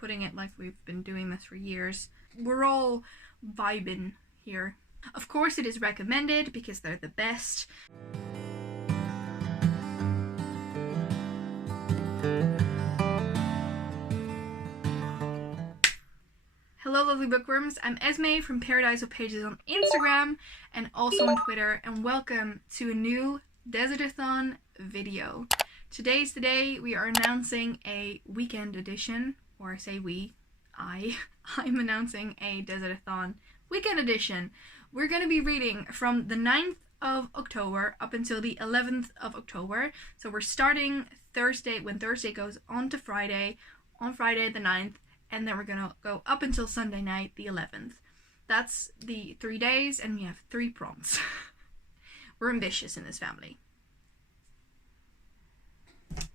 putting it like we've been doing this for years. We're all vibing here. Of course, it is recommended because they're the best. Hello lovely bookworms, I'm Esmay from Paradise of Pages on Instagram and also on Twitter, and welcome to a new DesertAthon video. Today's the day we are announcing a weekend edition, or I say we, I'm announcing a DesertAthon weekend edition. We're going to be reading from the 9th of October up until the 11th of October. So we're starting Thursday, when Thursday goes on to Friday, on Friday the 9th, and then we're going to go up until Sunday night, the 11th. That's the 3 days, and we have 3 prompts. We're ambitious in this family.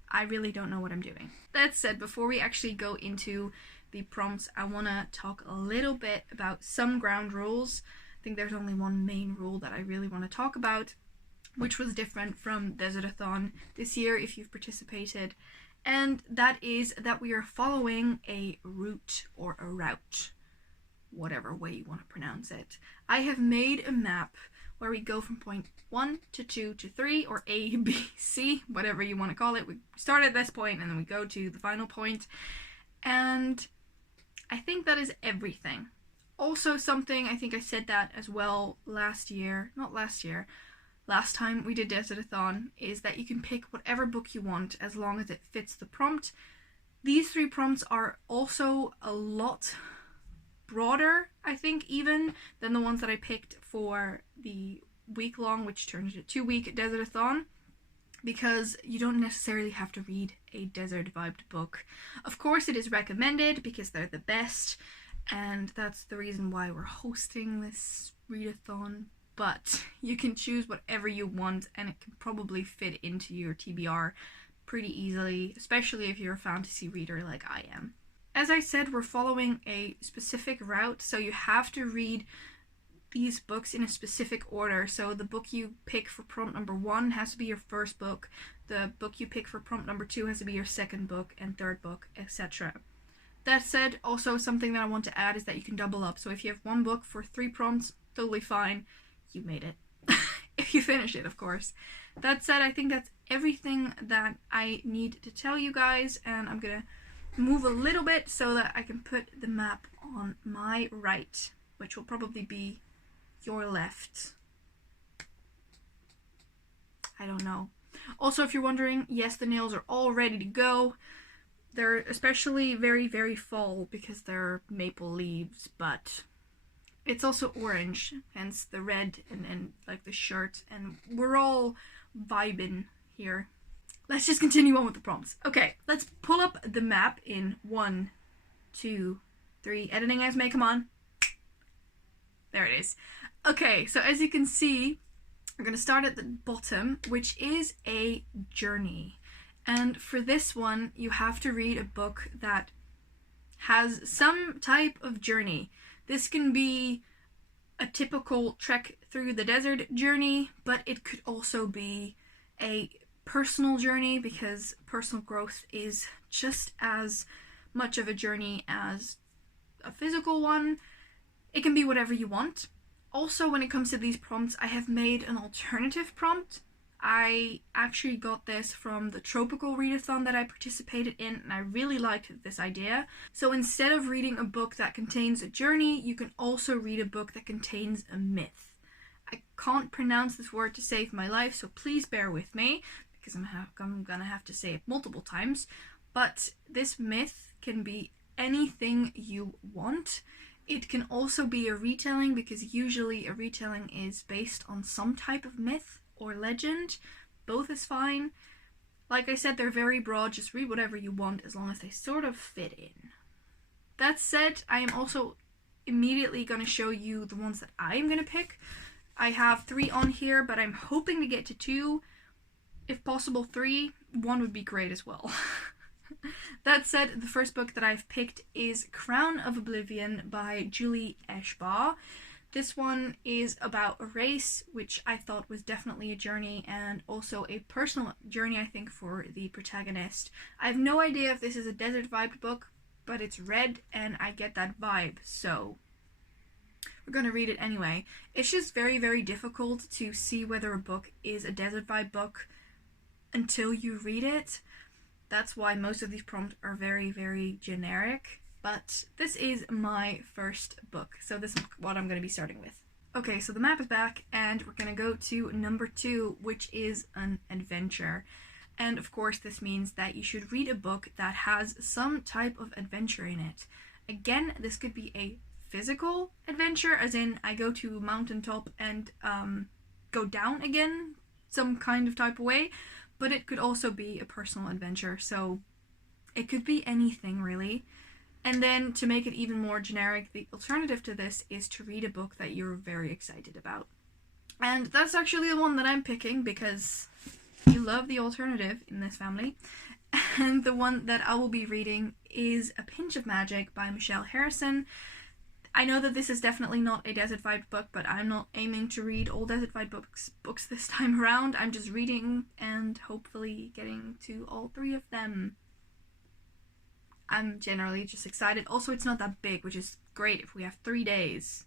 I really don't know what I'm doing. That said, before we actually go into the prompts, I want to talk a little bit about some ground rules. I think there's only one main rule that I really want to talk about, which was different from DesertAthon this year if you've participated. And that is that we are following a route or a route, whatever way you want to pronounce it. I have made a map where we go from point 1 to 2 to 3, or A, B, C, whatever you want to call it. We start at this point and then we go to the final point. And I think that is everything. Also something, I think I said that as well last time we did DesertAthon, is that you can pick whatever book you want as long as it fits the prompt. These 3 prompts are also a lot broader, I think, even than the ones that I picked for the week-long, which turned into 2-week DesertAthon, because you don't necessarily have to read a desert-vibed book. Of course, it is recommended because they're the best, and that's the reason why we're hosting this readathon. But you can choose whatever you want, and it can probably fit into your TBR pretty easily, especially if you're a fantasy reader like I am. As I said, we're following a specific route, so you have to read these books in a specific order. So the book you pick for prompt number 1 has to be your first book, the book you pick for prompt number 2 has to be your second book, and third book, etc. That said, also something that I want to add is that you can double up. So if you have 1 book for 3 prompts, totally fine. You made it. If you finish it, of course. That said, I think that's everything that I need to tell you guys, and I'm gonna move a little bit so that I can put the map on my right, which will probably be your left. I don't know. Also, if you're wondering, yes, the nails are all ready to go. They're especially very, very fall because they're maple leaves, but it's also orange, hence the red and like the shirt, and we're all vibing here. Let's just continue on with the prompts. Okay, let's pull up the map in 1, 2, 3. Editing, Esmay, come on. There it is. Okay, so as you can see, we're going to start at the bottom, which is a journey. And for this one, you have to read a book that has some type of journey. This can be a typical trek through the desert journey, but it could also be a personal journey, because personal growth is just as much of a journey as a physical one. It can be whatever you want. Also, when it comes to these prompts, I have made an alternative prompt. I actually got this from the tropical readathon that I participated in, and I really liked this idea. So instead of reading a book that contains a journey, you can also read a book that contains a myth. I can't pronounce this word to save my life, so please bear with me, because I'm gonna have to say it multiple times. But this myth can be anything you want. It can also be a retelling, because usually a retelling is based on some type of myth or legend. Both is fine. Like I said, they're very broad. Just read whatever you want as long as they sort of fit in. That said, I am also immediately going to show you the ones that I am going to pick. I have 3 on here, but I'm hoping to get to 2. If possible 3. 1 would be great as well. That said, the first book that I've picked is Crown of Oblivion by Julie Eschbaugh. This one is about a race, which I thought was definitely a journey, and also a personal journey, I think, for the protagonist. I have no idea if this is a desert vibe book. but it's red and I get that vibe, so we're gonna read it anyway. It's just very, very difficult to see whether a book is a desert vibe book until you read it. That's why most of these prompts are very, very generic, but this is my first book, so this is what I'm gonna be starting with. Okay, so the map is back, and we're gonna go to number 2, which is an adventure. And of course, this means that you should read a book that has some type of adventure in it. Again, this could be a physical adventure, as in I go to a mountaintop and go down again, some kind of type of way, but it could also be a personal adventure, so it could be anything really. And then to make it even more generic, the alternative to this is to read a book that you're very excited about. And that's actually the one that I'm picking because you love the alternative in this family. And the one that I will be reading is A Pinch of Magic by Michelle Harrison. I know that this is definitely not a desert vibe book, but I'm not aiming to read all desert vibe books this time around. I'm just reading and hopefully getting to all 3 of them. I'm generally just excited. Also, it's not that big, which is great if we have 3 days.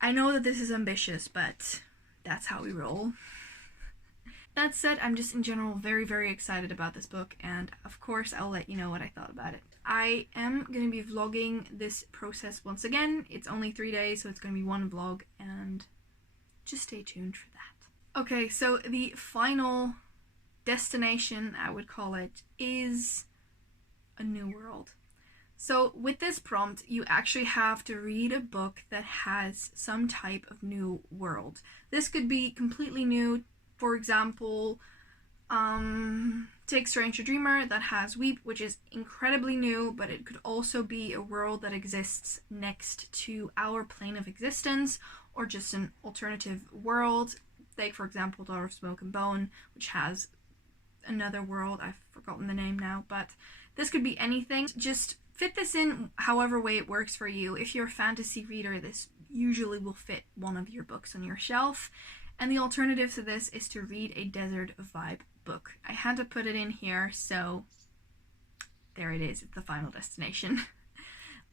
I know that this is ambitious, but that's how we roll. That said, I'm just in general very, very excited about this book, and of course I'll let you know what I thought about it. I am going to be vlogging this process once again. It's only 3 days, so it's going to be one vlog, and just stay tuned for that. Okay, so the final destination, I would call it, is a new world. So with this prompt, you actually have to read a book that has some type of new world. This could be completely new. For example, take Stranger Dreamer that has Weep, which is incredibly new, but it could also be a world that exists next to our plane of existence, or just an alternative world. Take, for example, Daughter of Smoke and Bone, which has another world. I've forgotten the name now, but this could be anything. Just fit this in however way it works for you. If you're a fantasy reader, this usually will fit one of your books on your shelf. And the alternative to this is to read a desert vibe book. I had to put it in here, so there it is. It's the final destination.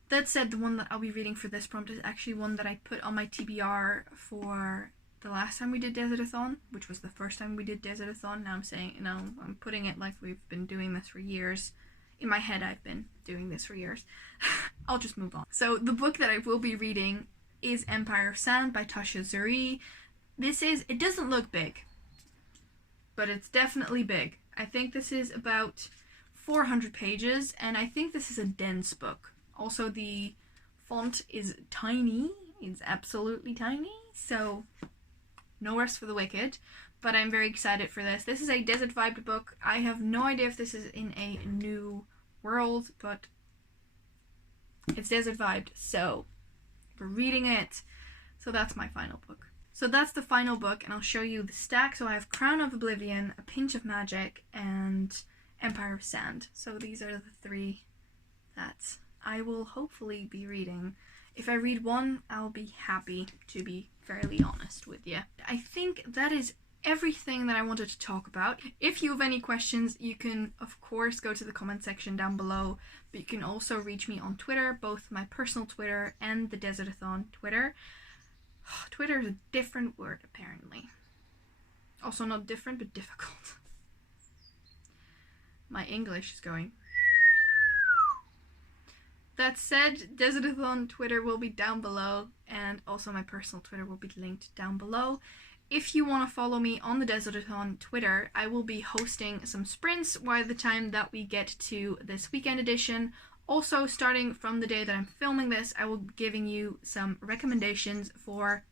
That said, the one that I'll be reading for this prompt is actually one that I put on my TBR for the last time we did DesertAthon, which was the first time we did DesertAthon. Now I'm saying, I'm putting it like we've been doing this for years. In my head, I've been doing this for years. I'll just move on. So the book that I will be reading is Empire of Sand by Tasha Zuri. It doesn't look big, but it's definitely big. I think this is about 400 pages, and I think this is a dense book. Also, the font is tiny. It's absolutely tiny, so no rest for the wicked, but I'm very excited for this. This is a desert vibed book. I have no idea if this is in a new world, but it's desert vibed, so we're reading it. So that's my final book. So that's the final book, and I'll show you the stack. So I have Crown of Oblivion, A Pinch of Magic, and Empire of Sand. So these are the 3 that I will hopefully be reading. If I read one, I'll be happy, to be fairly honest with you. I think that is everything that I wanted to talk about. If you have any questions, you can of course go to the comment section down below, but you can also reach me on Twitter, both my personal Twitter and the DesertAthon Twitter. Twitter is a different word, apparently. Also not different, but difficult. My English is going. That said, DesertAthon Twitter will be down below, and also my personal Twitter will be linked down below. If you want to follow me on the DesertAthon Twitter, I will be hosting some sprints by the time that we get to this weekend edition. Also, starting from the day that I'm filming this, I will be giving you some recommendations for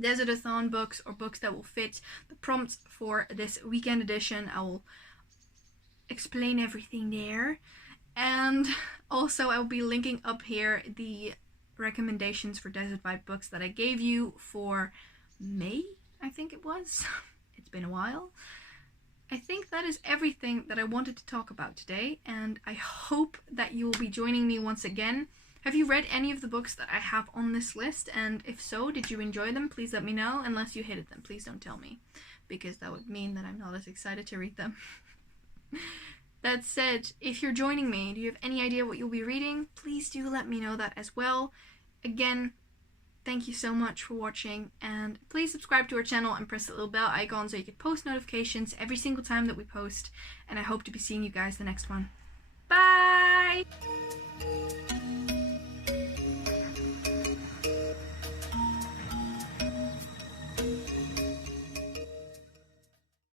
DesertAthon books, or books that will fit the prompts for this weekend edition. I will explain everything there. And also, I will be linking up here the recommendations for Desert Vibe books that I gave you for May, I think it was. It's been a while. I think that is everything that I wanted to talk about today, and I hope that you will be joining me once again. Have you read any of the books that I have on this list? And if so, did you enjoy them? Please let me know. Unless you hated them, please don't tell me, because that would mean that I'm not as excited to read them. That said, if you're joining me, do you have any idea what you'll be reading? Please do let me know that as well. Again, thank you so much for watching, and please subscribe to our channel and press the little bell icon so you get post notifications every single time that we post, and I hope to be seeing you guys the next one. Bye!